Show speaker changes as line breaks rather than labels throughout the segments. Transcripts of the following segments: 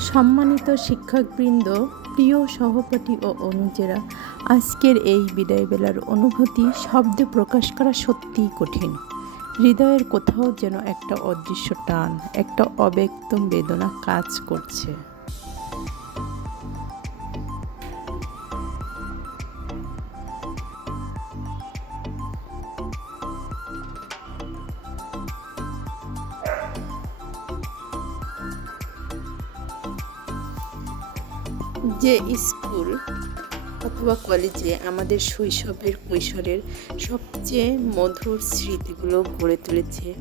সম্মানিত শিক্ষকবৃন্দ, প্রিয় সহপাঠী ও অনুজেরা, আজকের এই বিদায়বেলার অনুভূতি, শব্দে প্রকাশ করা সত্যিই কঠিন। হৃদয়ের কোথাও যেন একটা অদৃশ্য টান, একটা অব্যক্ত বেদনা কাজ করছে। যে স্কুল অথবা কলেজে আমাদের শৈশবের, কৈশোরের সবচেয়ে মধুর স্মৃতিগুলো গড়ে তুলেছে,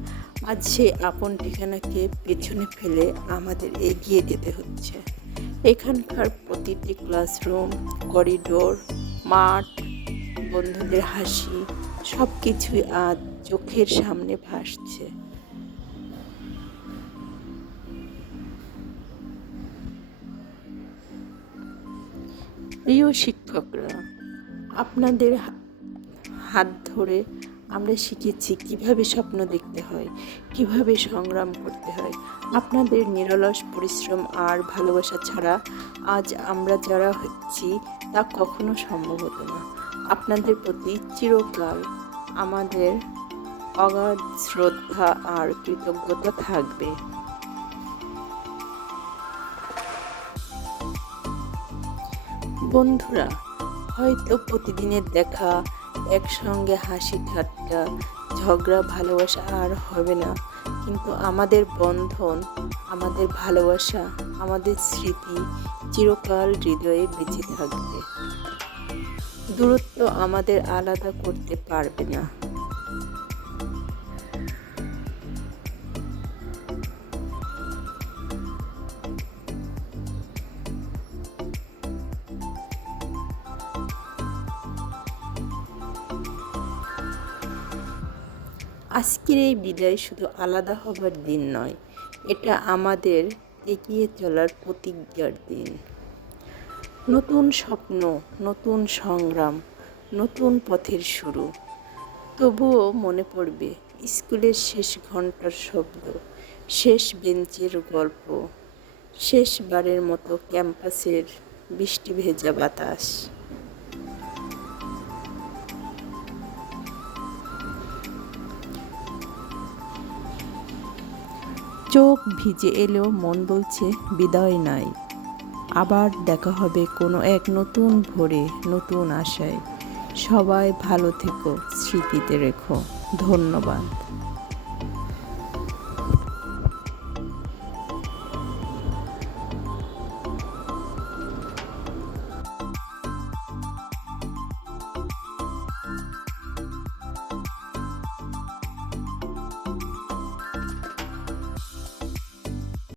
আজ সেই আপন ঠিকানাকে পেছনে ফেলে আমাদের এগিয়ে যেতে হচ্ছে। এখানকার প্রতিটি ক্লাসরুম, করিডোর, মাঠ, বন্ধুদের হাসি সব কিছুই আজ চোখের সামনে ভাসছে। প্রিয় শিক্ষকরা, আপনাদের হাত ধরে আমরা শিখেছি কীভাবে স্বপ্ন দেখতে হয়, কীভাবে সংগ্রাম করতে হয়। আপনাদের নিরলস পরিশ্রম আর ভালোবাসা ছাড়া আজ আমরা যারা হচ্ছি তা কখনো সম্ভব হতো না। আপনাদের প্রতি চিরকাল আমাদের অগাধ শ্রদ্ধা আর কৃতজ্ঞতা থাকবে। বন্ধুরা, হয়তো প্রতিদিনের দেখা, একসঙ্গে হাসি ঠাট্টা, ঝগড়া, ভালোবাসা আর হবে না। কিন্তু আমাদের বন্ধন, আমাদের ভালোবাসা, আমাদের স্মৃতি চিরকাল হৃদয়ে বেঁচে থাকবে। দূরত্ব আমাদের আলাদা করতে পারবে না। আজকের এই বিদায় শুধু আলাদা হবার দিন নয়, এটা আমাদের এগিয়ে চলার প্রতিজ্ঞার দিন। নতুন স্বপ্ন, নতুন সংগ্রাম, নতুন পথের শুরু। তবুও মনে পড়বে স্কুলের শেষ ঘণ্টার শব্দ, শেষ বেঞ্চের গল্প, শেষবারের মতো ক্যাম্পাসের বৃষ্টি ভেজা বাতাস। চোখ ভিজে এলেও মন বলছে, বিদায় নাই। আবার দেখা হবে কোনো এক নতুন ভোরে, নতুন আশায়। সবাই ভালো থেকো, স্মৃতিতে রেখো। ধন্যবাদ।